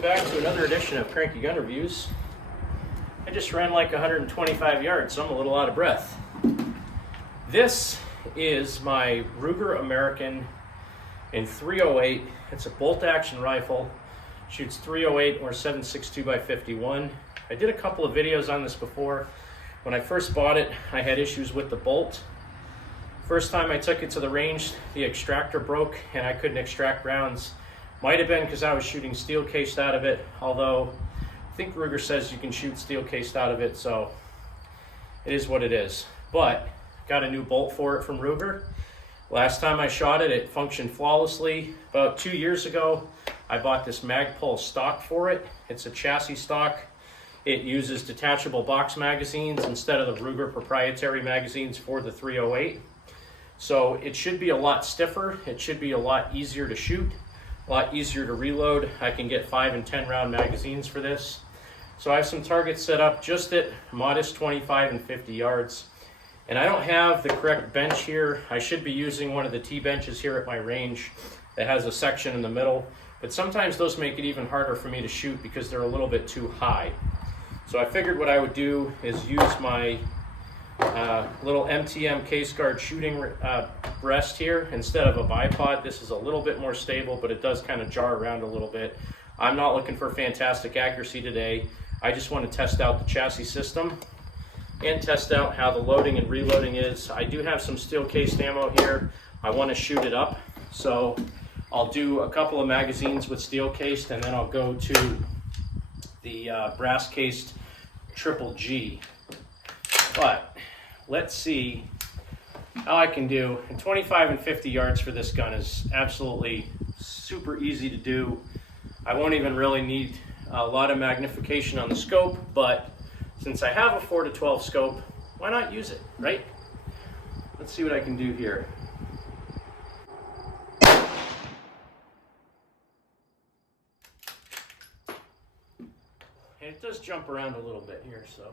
welcome back to another edition of Cranky Gun Reviews. I just ran like 125 yards, so I'm a little out of breath. This is my Ruger American in 308. It's a bolt action rifle, shoots 308 or 7.62 by 51. I did a couple of videos on this before. When I first bought it, I had issues with the bolt. First time I took it to the range, the extractor broke and I couldn't extract rounds. Might have been because I was shooting steel cased out of it, although I think Ruger says you can shoot steel cased out of it, so it is what it is. But got a new bolt for it from Ruger. Last time I shot it, it functioned flawlessly. About 2 years ago, I bought this Magpul stock for it. It's a chassis stock. It uses detachable box magazines instead of the Ruger proprietary magazines for the 308. So it should be a lot stiffer. It should be a lot easier to shoot, a lot easier to reload. I can get 5 and 10 round magazines for this. So I have some targets set up just at modest 25 and 50 yards. And I don't have the correct bench here. I should be using one of the T-benches here at my range that has a section in the middle. But sometimes those make it even harder for me to shoot because they're a little bit too high. So I figured what I would do is use my little MTM case guard shooting breast here instead of a bipod. This is a little bit more stable, but it does kind of jar around a little bit. I'm not looking for fantastic accuracy today. I just want to test out the chassis system and test out how the loading and reloading is. I do have some steel cased ammo here. I want to shoot it up, so I'll do a couple of magazines with steel cased, and then I'll go to the brass cased triple G. But let's see how I can do. And 25 and 50 yards for this gun is absolutely super easy to do. I won't even really need a lot of magnification on the scope, but since I have a 4-12 scope, why not use it, right? Let's see what I can do here. And it does jump around a little bit here, so.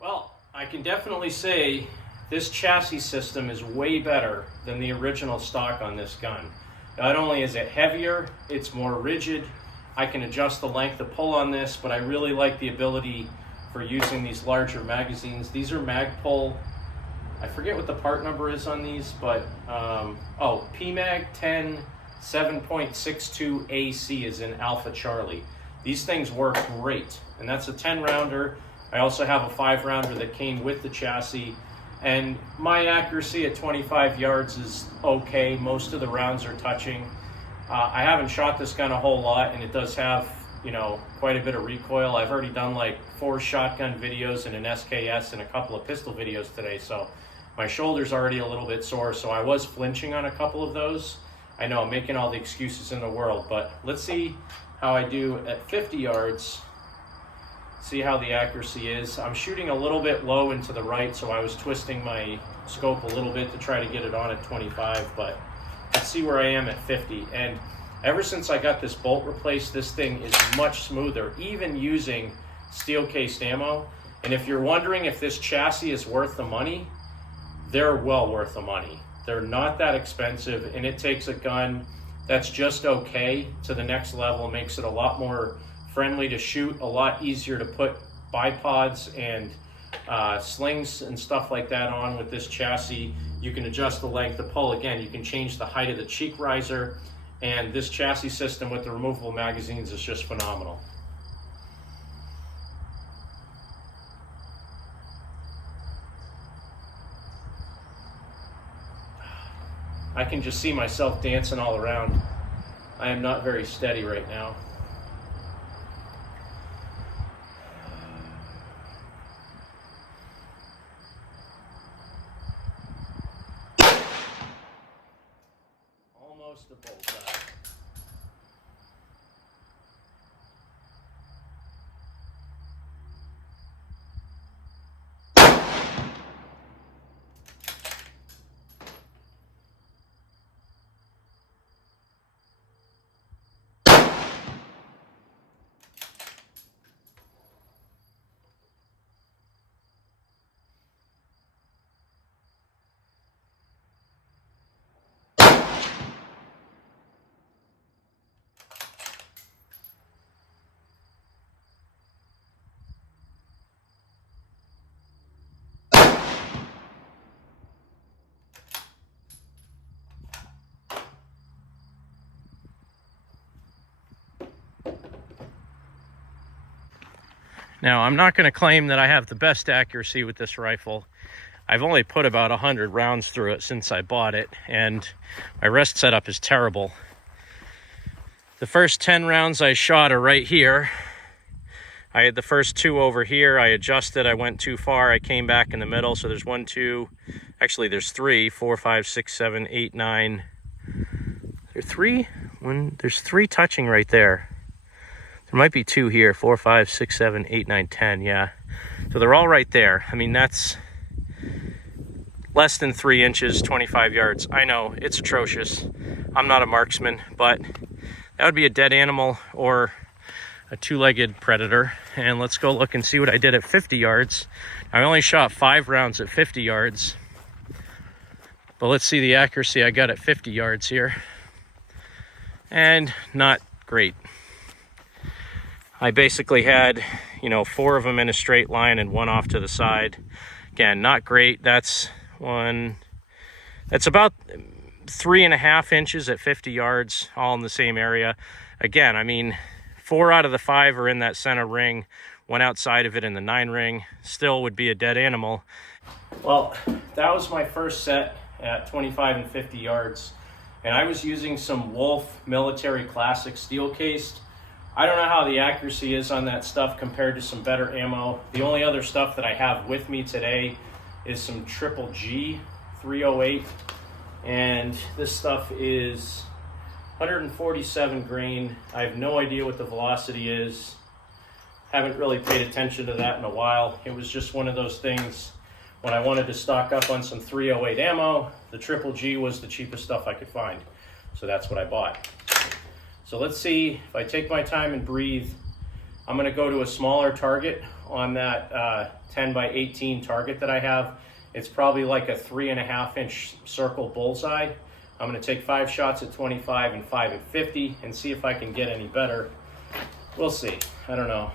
Well, I can definitely say this chassis system is way better than the original stock on this gun. Not only is it heavier, it's more rigid. I can adjust the length of pull on this, but I really like the ability for using these larger magazines. These are Magpul. I forget what the part number is on these, but PMag 10 7.62 AC is in Alpha Charlie. These things work great, and that's a 10 rounder. I also have a 5 rounder that came with the chassis, and my accuracy at 25 yards is okay. Most of the rounds are touching. I haven't shot this gun a whole lot, and it does have, you know, quite a bit of recoil. I've already done like 4 shotgun videos and an SKS and a couple of pistol videos today, so My shoulder's already a little bit sore, so I was flinching on a couple of those. I know I'm making all the excuses in the world, but let's see how I do at 50 yards. See how the accuracy is. I'm shooting a little bit low and to the right, so I was twisting my scope a little bit to try to get it on at 25, but let's see where I am at 50. And ever since I got this bolt replaced, this thing is much smoother, even using steel cased ammo. And if you're wondering if this chassis is worth the money, they're well worth the money. They're not that expensive, and it takes a gun that's just okay to the next level, makes it a lot more friendly to shoot, a lot easier to put bipods and slings and stuff like that on with this chassis. You can adjust the length of pull. Again, you can change the height of the cheek riser, and this chassis system with the removable magazines is just phenomenal. I can just see myself dancing all around. I am not very steady right now. Almost a bullseye. Now, I'm not going to claim that I have the best accuracy with this rifle. I've only put about 100 rounds through it since I bought it, and my rest setup is terrible. The first 10 rounds I shot are right here. I had the first 2 over here. I adjusted, I went too far, I came back in the middle. So there's 1, 2, actually there's 3, 4, 5, 6, 7, 8, 9. There's 3? There's 3 touching right there. There might be 2 here, 4, 5, 6, 7, 8, 9, 10, yeah. So they're all right there. I mean, that's less than 3 inches, 25 yards. I know, it's atrocious. I'm not a marksman, but that would be a dead animal or a 2-legged predator. And let's go look and see what I did at 50 yards. I only shot 5 rounds at 50 yards. But let's see the accuracy I got at 50 yards here. And not great. I basically had, 4 of them in a straight line and 1 off to the side. Again, not great. That's about 3.5 inches at 50 yards, all in the same area. Again, I mean, 4 out of the 5 are in that center ring, 1 outside of it in the 9 ring. Still would be a dead animal. Well, that was my first set at 25 and 50 yards. And I was using some Wolf Military Classic steel cased. I don't know how the accuracy is on that stuff compared to some better ammo. The only other stuff that I have with me today is some Triple G 308. And this stuff is 147 grain. I have no idea what the velocity is. Haven't really paid attention to that in a while. It was just one of those things when I wanted to stock up on some 308 ammo. The Triple G was the cheapest stuff I could find. So that's what I bought. So let's see, if I take my time and breathe, I'm gonna go to a smaller target on that 10 by 18 target that I have. It's probably like a 3.5 inch circle bullseye. I'm gonna take 5 shots at 25 and 5 at 50 and see if I can get any better. We'll see, I don't know.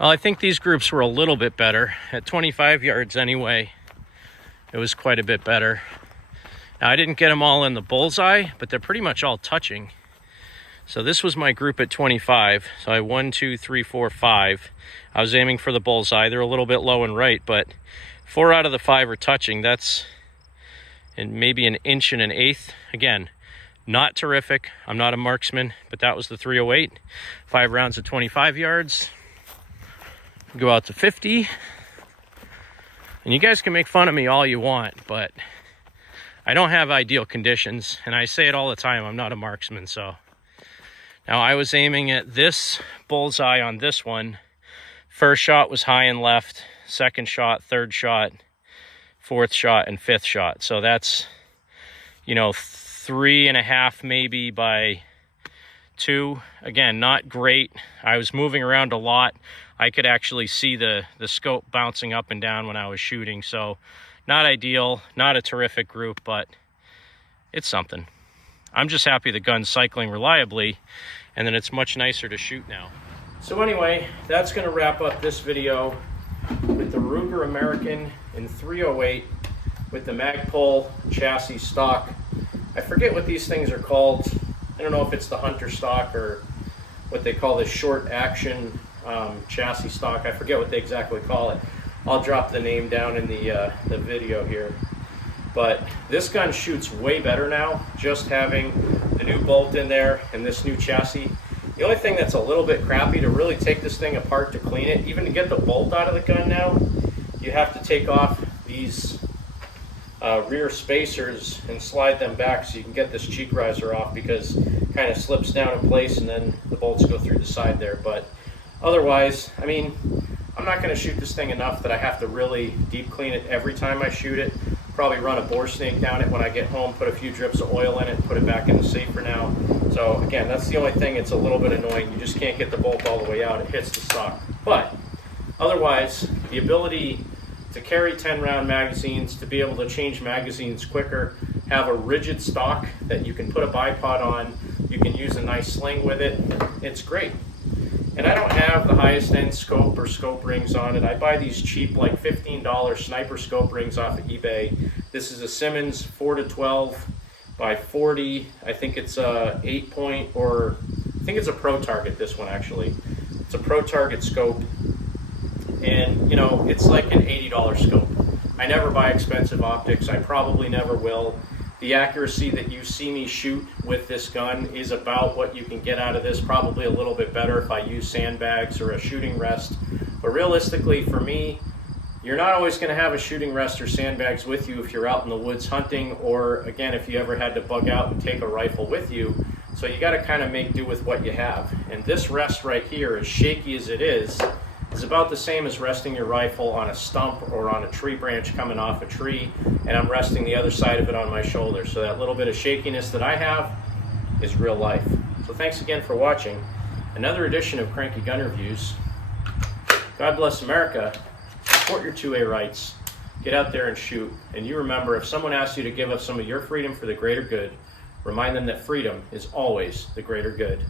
Well, I think these groups were a little bit better. At 25 yards anyway, it was quite a bit better. Now, I didn't get them all in the bullseye, but they're pretty much all touching. So this was my group at 25. So I had 1, 2, 3, 4, 5. I was aiming for the bullseye. They're a little bit low and right, but 4 out of the 5 are touching. That's in maybe 1 1/8 inches. Again, not terrific. I'm not a marksman, but that was the 308. 5 rounds at 25 yards. Go out to 50. And you guys can make fun of me all you want, but I don't have ideal conditions. And I say it all the time, I'm not a marksman, so. Now, I was aiming at this bullseye on this one. First shot was high and left, second shot, third shot, fourth shot, and fifth shot. So that's, 3.5 maybe by 2. Again, not great. I was moving around a lot. I could actually see the scope bouncing up and down when I was shooting. So not ideal, not a terrific group, but it's something. I'm just happy the gun's cycling reliably, and then it's much nicer to shoot now. So anyway, that's going to wrap up this video with the Ruger American in 308 with the Magpul chassis stock. I forget what these things are called. I don't know if it's the Hunter stock or what they call the short action chassis stock. I forget what they exactly call it. I'll drop the name down in the video here. But this gun shoots way better now, just having the new bolt in there and this new chassis. The only thing that's a little bit crappy, to really take this thing apart to clean it, even to get the bolt out of the gun now, you have to take off these rear spacers and slide them back so you can get this cheek riser off, because it kind of slips down in place and then the bolts go through the side there. But otherwise, I mean, I'm not going to shoot this thing enough that I have to really deep clean it every time I shoot it. Probably run a bore snake down it when I get home, put a few drips of oil in it, put it back in the safe for now. So again, that's the only thing. It's a little bit annoying. You just can't get the bolt all the way out. It hits the stock. But otherwise, the ability to carry 10-round magazines, to be able to change magazines quicker, have a rigid stock that you can put a bipod on, you can use a nice sling with it. It's great. And I don't have the highest end scope or scope rings on it. I buy these cheap, like $15 sniper scope rings off of eBay. This is a Simmons 4-12 by 40. I think it's a 8-point, or I think it's a Pro Target, this one actually. It's a Pro Target scope. And it's like an $80 scope. I never buy expensive optics. I probably never will. The accuracy that you see me shoot with this gun is about what you can get out of this, probably a little bit better if I use sandbags or a shooting rest. But realistically, for me, you're not always going to have a shooting rest or sandbags with you if you're out in the woods hunting, or again, if you ever had to bug out and take a rifle with you. So you got to kind of make do with what you have. And this rest right here, as shaky as it is about the same as resting your rifle on a stump or on a tree branch coming off a tree, and I'm resting the other side of it on my shoulder. So that little bit of shakiness that I have is real life. So thanks again for watching another edition of Cranky Gun Reviews. God bless America. Support your 2A rights. Get out there and shoot. And you remember, if someone asks you to give up some of your freedom for the greater good, remind them that freedom is always the greater good.